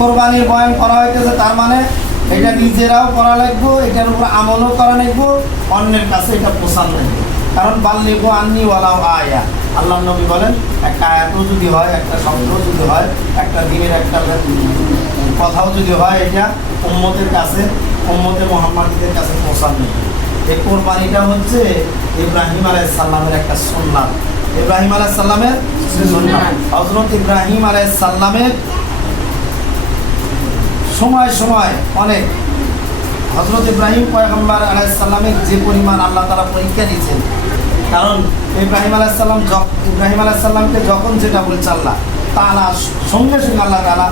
কোরবানির বয়ান করা হইতেছে, তার মানে এটা নিজেরাও করা লাগবে, এটার উপর আমলও করা লাগবে, অন্যের কাছে এটা প্রচার লাগবে। কারণ বাল্লিগু আন্নি ওয়ালাউ আয়া, আল্লাহ নবী বলেন একটা আয়াতও যদি হয়, একটা শব্দও যদি হয়, একটা দিনের একটা কথাও যদি হয়, এটা উম্মতের কাছে, উম্মতে মুহাম্মাদীদের কাছে পৌঁছান নেই। এই কোরবানিটা হচ্ছে ইব্রাহিম আলাইহিস সালামের একটা সুন্নাত। ইব্রাহিম আলাইহিস সালামের সুন্নাত। হযরত ইব্রাহিম আলাইহিস সালামের সময় সময় অনেক, হযরত ইব্রাহিম পয়গম্বর আলাইহিস সালামের যে পরিমাণ আল্লাহ তাআলা পরীক্ষা দিয়েছেন, কারণ ইব্রাহিম আলাইহিস সালামকে যখন যেটা বলেছে আল্লাহ তাআলা সঙ্গে সঙ্গে আল্লাহ তাআলা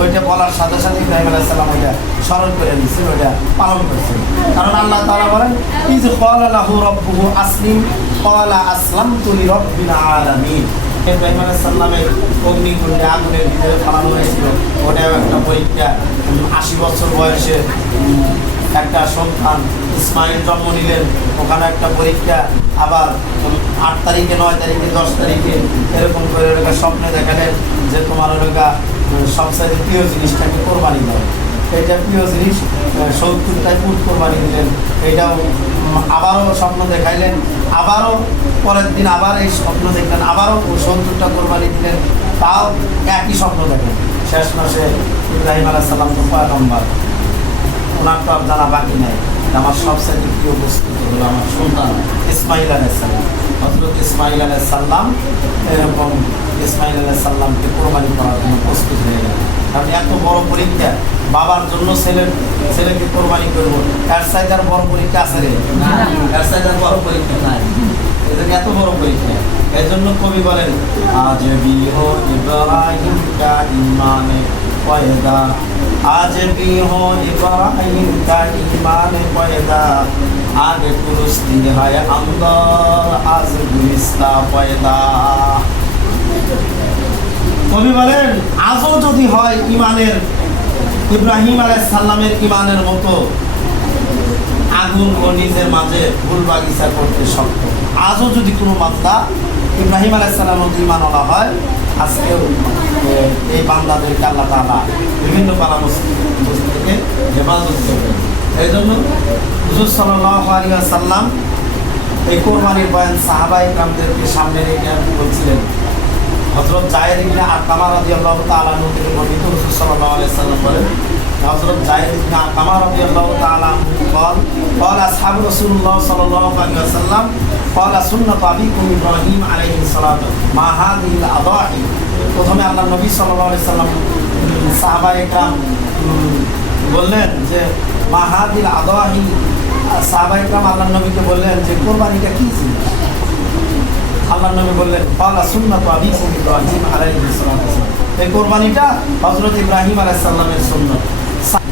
ওইটা বলার সাথে সাথে ইব্রাহিম আলাইহিস সালাম ওইটা স্মরণ করে নিয়েছেন, ওইটা পালন করেছেন। কারণ আল্লাহ তাআলা বলেন ইয ক্বালা লাহু রাব্বুহু আসলিম ক্বালা আসলামতু লিরাব্বিল আলামিন। ইব্রাহিম আলাইহিস সালামের অগ্নিকুণ্ডে আগুনের ভিতরে পালানো হয়েছিল, ওটাও একটা পরীক্ষা। 80 বছর বয়সে একটা সন্তান ইসমাইল জন্ম নিলেন, ওখানে একটা পরীক্ষা। আবার 8 তারিখে 9 তারিখে 10 তারিখে এরকম করে ওরা স্বপ্নে দেখালেন যে তোমার ওরা সবচেয়ে প্রিয় জিনিসটাকে কোরবানি দাও। এটা প্রিয় জিনিস, 70টায় পুট কোরবানি দিলেন। এইটাও আবারও স্বপ্ন দেখাইলেন, আবারও পরের দিন আবার এই স্বপ্ন দেখলেন, আবারও 70টা কোরবানি দিলেন, তাও একই স্বপ্ন দেখেন। শেষ মাসে ইব্রাহিম আলাইহিস সালাম তো পয়গম্বর, ওনার তো আর জানা বাকি নাই, আমার সবচেয়ে প্রিয় বস্তু হলো আমার সন্তান ইসমাইল আলাইহিস সালাম। হযরত ইসমাইল আলাইহিস সালাম এরকম ইসমাইল আলাইহিস সালামকে কোরবানি করার জন্য প্রস্তুত হয়ে গেলেন। কারণ এত বড় পরীক্ষা, বাবার জন্য ছেলেকে কোরবানি করবো, এর চাইতে আর বড় পরীক্ষা আছে রে? এর চাইতে আর বড় পরীক্ষা নাই, এদের এত বড় পরীক্ষা। এর জন্য কবি বলেন আজ বিহো ইব্রাহিম কা ইমানে পয়দা, আজ বিহো ইব্রাহিম কা ইমানে পয়দা, আগে কুরস্তি হায় আন্দর আজ গুলিস্তা পয়দা। কবি বলেন আজও যদি হয় ইমানের, ইব্রাহিম আলাইহিস সালামের ইমানের মতো আগুন ও নিজের মাঝে ফুল বাগিচা করতে সক্ষম, আজও যদি কোনো বান্দা ইব্রাহিম আলাইহিস সালামের ঈমান ওয়ালা হয়, আজকেও এই বান্দাদেরকে আল্লাহ তাআলা বিভিন্ন বালা মুসিবত থেকে হেফাজত করবেন। এই জন্য হুজুর সাল্লাল্লাহু আলাইহি ওয়াসাল্লাম এই কোরবানির বয়ান সাহাবায়ে কেরামদেরকে সামনে রেখে বলছিলেন। হযরত যায়েদ ইবনে আরকামা রাদিয়াল্লাহু তাআলা আনহু থেকে বর্ণিত, রাসূল সাল্লাল্লাহু আলাইহি ওয়াসাল্লাম বলেন, হযরত যায়েদ ইবনে আরকামা রাদিয়াল্লাহু তাআলা আনহু قال أصحاب رسول الله صلى الله عليه وسلم قال سنة أبيكم إبراهيم عليه الصلاة مع هذه الأضاحي। প্রথমে আল্লাহ নবী সাল্লাল্লাহু আলাইহি ওয়াসাল্লাম সাহাবায়ে কেরাম বললেন যে মা হাদিল আদাহি, সাহাবায়ে কেরাম আল্লাহ নবীকে বললেন যে কোরবানিটা কি জিনিস? আল্লাহ নবী বললেন ক্বালা সুন্নাতু আবিকুম ইব্রাহিম আলাইহিস সালাম, এই কোরবানিটা হযরত ইব্রাহিম আলাইহিস সালামের সুন্নাত।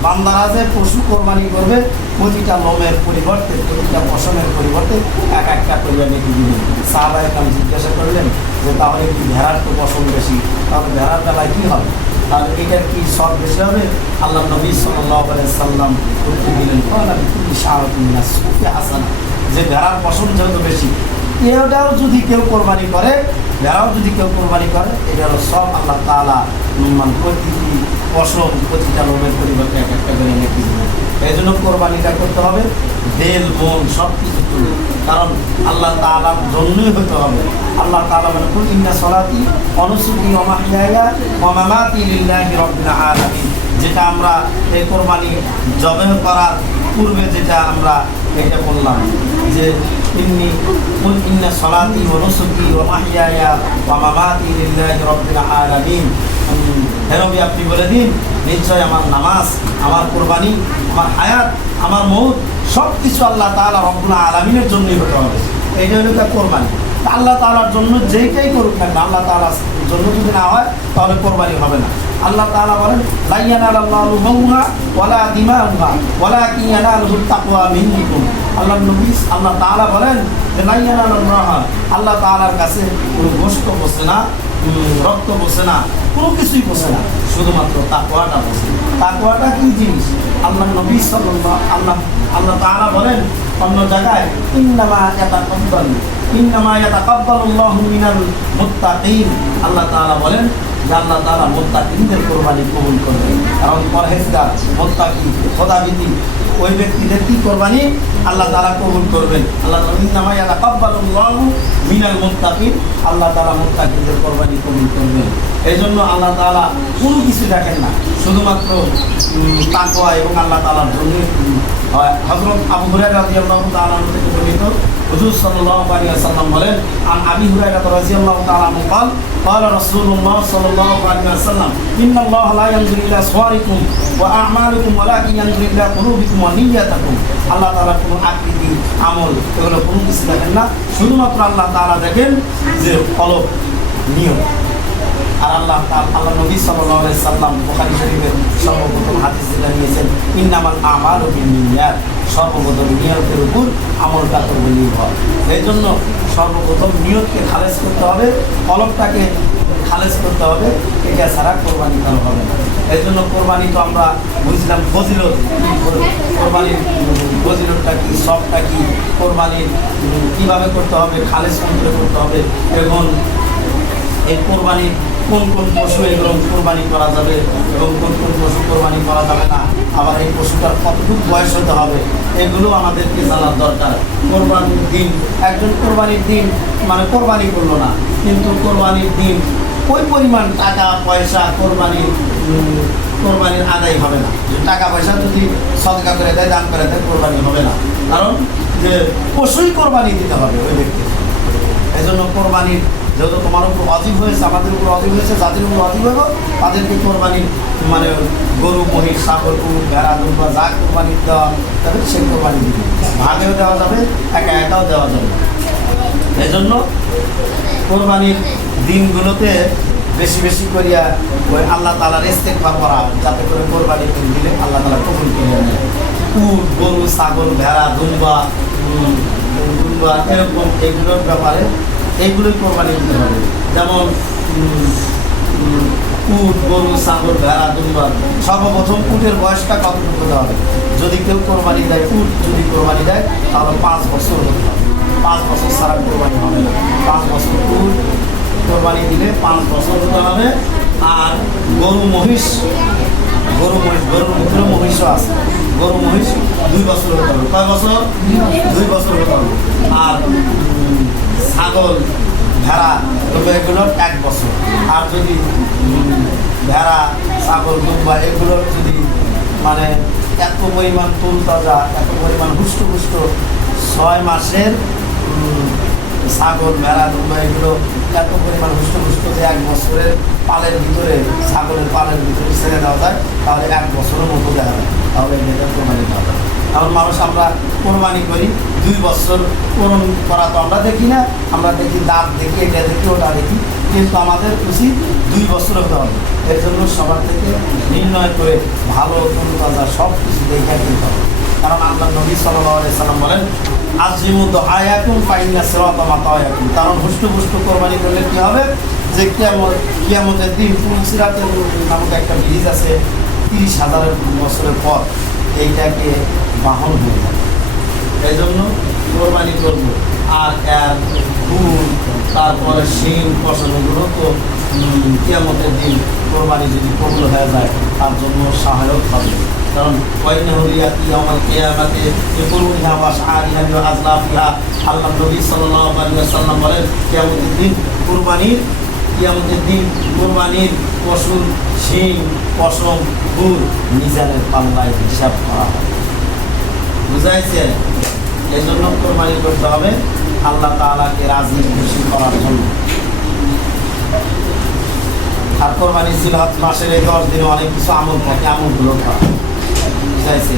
বান্দারা যে পশু কোরবানি করবে, প্রতিটা লোমের পরিবর্তে, প্রতিটা পশমের পরিবর্তে এক একটা করে নেকি দিবেন। সাহাবায়ে কেরাম জিজ্ঞাসা করলেন যে তাহলে কি ভেড়ার তো পশম বেশি, তাহলে ভেড়ার বেলায় কী হবে, তাহলে এটার কি সব বেশি হবে? আল্লাহ নবী সাল্লাল্লাহু আলাইহি ওয়াসাল্লাম উত্তর দিলেন ক্বালা বিকুল্লি শাআরাতিন মিনাস সুফি হাসানা, যে ভেড়ার পশম যত বেশি, এটাও যদি কেউ কোরবানি করে, ভেড়াও যদি কেউ কোরবানি করে, এটারও সব আল্লাহ তাআলা প্রতিটি পশম, প্রতিটা লোমের পরিবর্তে এক একটা করে নেকি দিবেন। এই জন্য কোরবানিটা করতে হবে দিল মন সব কিছু তুলে, কারণ আল্লাহ তাআলার জন্যই হতে হবে। আল্লাহ তাআলা বলেন কুল ইন্না সলাতি ওয়া নুসুকি ওয়া মাহইয়ায়া ওয়া মামাতি লিল্লাহি রাব্বিল আলামিন। যেটা আমরা এই কোরবানি জবেহ করার পূর্বে যেটা আমরা এটা বললাম যে কুল ইন্না সলাতি ওয়া নুসুকি ওয়া মাহইয়ায়া ওয়া মামাতি লিল্লাহি রাব্বিল আলামিন। হে নবী আপনি বলে দিন, নিশ্চয় আমার নামাজ, আমার কোরবানি, আমার হায়াত, আমার মউত সব কিছু আল্লাহ তাআলা রব্বুল আলামিনের জন্যই হতে হবে। এইটা হলো তার কোরবানি। আল্লাহ তাআলার জন্য যেইটাই করুক না, আল্লাহ তাআলার জন্য যদি না হয় তাহলে কোরবানি হবে না। আল্লাহ তাআলা বলেন লা ইয়ানালাল্লাহু লুহুমুহা ওয়ালা দিমাউহা ওয়ালাকিন ইয়ানালুহুত তাকওয়া মিনকুম। আল্লাহ তাআলা বলেন যে লা ইয়ানালাল্লাহ, আল্লাহ তাআলার কাছে কোনো গোশত বসে না, রক্ত বসে না, কোনো কিছুই বসে না, শুধুমাত্র তাকওয়াটা বসে। তাকওয়াটা কি জিনিস? আল্লাহ নবী আল্লাহ তাআলা বলেন অন্য জায়গায় ইন্নামা ইয়াতাকাব্বালুল্লাহু মিনাল মুত্তাকিন। আল্লাহ তাআলা বলেন যে আল্লাহ তাআলা মুত্তাকিনদের কোরবানি কবুল করবেন। কারণ পরহেজগার, মুত্তাকি, খোদাভীতি ওই ব্যক্তিদের কি কোরবানি আল্লাহ তাআলা কবুল করবেন। আল্লাহ তাআলা ইন্নামা ইয়াতাকাব্বালুল্লাহু মিনাল মুত্তাকিন, আল্লাহ তাআলা মুত্তাকিনদের কোরবানি কবুল করবেন। এই জন্য আল্লাহ তাআলা কোনো কিছু দেখেন না, শুধুমাত্র তাকওয়া এবং আল্লাহ তাআলার জন্য হয়। হযরত আবু হুরায়রা রাদিয়াল্লাহু তাআলা আনহু থেকে বর্ণিত, হুজুর সাল্লাল্লাহু আলাইহি ওয়াসাল্লাম বলেন, আন আবি হুরায়রা রাদিয়াল্লাহু তাআলা আনহু قال قال رسول الله صلى الله عليه وسلم إن الله لا ينظر إلى صوركم وأعمالكم ولكن ينظر إلى قلوبكم ونيتكم। আল্লাহ তাআলা কোনো আকৃতি, আমল এগুলো কোনো কিছু দেখেন না, শুধুমাত্র আল্লাহ তাআলা দেখেন যে কলব, নিয়ত। আর আল্লাহ নবী সাল্লাল্লাহু আলাইহি সাল্লাম বুখারী শরীফের সর্বপ্রথম হাদিস যেটা নিয়েছেন, ইন্নামাল আমালু বিন্নিয়াত, সর্বপ্রথম নিয়তের উপর আমলটা করবে নির্ভর। এই জন্য সর্বপ্রথম নিয়তকে খালেজ করতে হবে, কলবটাকে খালেজ করতে হবে, এটা ছাড়া কোরবানি করা হবে না। এই জন্য কোরবানি তো আমরা বুঝলাম ফজিলত, কোরবানির ফজিলতটা কি, সবটা কি, কোরবানির কীভাবে করতে হবে, খালেজ করে করতে হবে, এবং এই কোরবানির কোন কোন পশু এগুলো কোরবানি করা যাবে এবং কোন কোন পশু কোরবানি করা যাবে না, আবার এই পশুটার কতটুকু বয়স হতে হবে, এগুলো আমাদেরকে জানার দরকার। কোরবানির দিন, একজন কোরবানির দিন মানে কোরবানি করলো না, কিন্তু কোরবানির দিন ওই পরিমাণ টাকা পয়সা কোরবানির আদায় হবে না। টাকা পয়সা যদি সদকা করে দেয়, দান করে দেয়, কোরবানি হবে না। কারণ যে পশুই কোরবানি দিতে হবে ওই ব্যক্তিকে। এই জন্য কোরবানির যেহেতু তোমার উপর অজীব হয়েছে, আমাদের উপর অজীব হয়েছে, যাদের উপর অজীব হবে তাদেরকে কোরবানি মানে গরু, মহিষ, ছাগল, উট, ভেড়া, দুম্বা যা কোরবানি দেওয়া যাবে সেই কোরবানি দিবে, ভাগেও দেওয়া যাবে, একা একাও দেওয়া যাবে। এই জন্য কোরবানির দিনগুলোতে বেশি বেশি করিয়া ওই আল্লাহ তাআলার ইস্তেগফার করা, যাতে করে কোরবানি দিলে আল্লাহ তাআলা কবুল করে নেয়। উট, গরু, ছাগল, ভেড়া, দুম্বা এরকম এগুলোর ব্যাপারে এইগুলোই কোরবানি দিতে হবে। যেমন উট, গরু, ছাগল, ভেড়া, দুম্বা, সর্বপ্রথম উটের বয়সটা কতটুকু হতে হবে। যদি কেউ কোরবানি দেয়, উট যদি কোরবানি দেয় তাহলে 5 বছর হতে হবে। 5 বছর ছাড়া কোরবানি হবে না। 5 বছর উট কোরবানি দিলে 5 বছর হতে হবে। আর গরুর ভিতরে মহিষও আছে, গরু মহিষ 2 বছর হতে হবে। কয় বছর? 2 বছর হতে হবে। আর ছাগল, ভেড়া, এগুলোর 1 বছর। আর যদি ভেড়া, ছাগল, দুম্বা এগুলোর যদি মানে এত পরিমাণ তুলতাজা, এত পরিমাণ হুষ্ট 6 মাসের ছাগল, ভেড়া, দুম্বা এগুলো এত পরিমাণ হুষ্ট যে 1 বছরের পালের ভিতরে, ছাগলের পালের ভিতরে ছেড়ে দেওয়া যায়, তাহলে 1 বছরের মতো দেওয়া যায়, তাহলে এটা কোরবানি দেওয়া যায়। কারণ মানুষ আমরা কোরবানি করি 2 বছর পূরণ করা তো আমরা দেখি না, আমরা দেখি দাঁত দেখি, এটা দেখি, ওটা দেখি, কিন্তু আমাদের উচিত 2 বছর হতে হবে। এর জন্য সবার থেকে নির্ণয় করে ভালো তাজা সব কিছু দেখে দিতে হবে। কারণ আল্লাহ নবী সাল্লাল্লাহু আলাইহি সাল্লাম বলেন, আজিমু দুআয়াকুম ফাইন্না সিরাতা মাতায়াকুম। কারণ হুষ্ট কোরবানি করলে কি হবে, যে কিয়ামতের দিন সিরাতের নামক একটা ব্রিজ আছে, 30,000 বছরের পর এইটাকে বাহন হয়ে যাবে। এই জন্য কোরবানি করবো। আর ফুল, তারপরে শিং, পশমগুলো তো কিয়ামতের দিন কোরবানি যদি কবুল হয়ে যায় তার জন্য সহায়ক হবে। কারণ আল্লাহ নবী সাল্লাল্লাহু আলাইহি ওয়াসাল্লাম বলেন, কিয়ামতের দিন কোরবানির পশুর শিং, পশম, ফুল মিজানের পাল্লায় হিসাব করা হয়। বুঝাইছে? এই জন্য কোরবানি করতে হবে আল্লাহ তাআলাকে রাজি খুশি করার জন্য। আর কোরবানি জিলহজ মাসের এই 10 দিনে অনেক কিছু আমল থাকে, আমলগুলো করা। বুঝাইছে?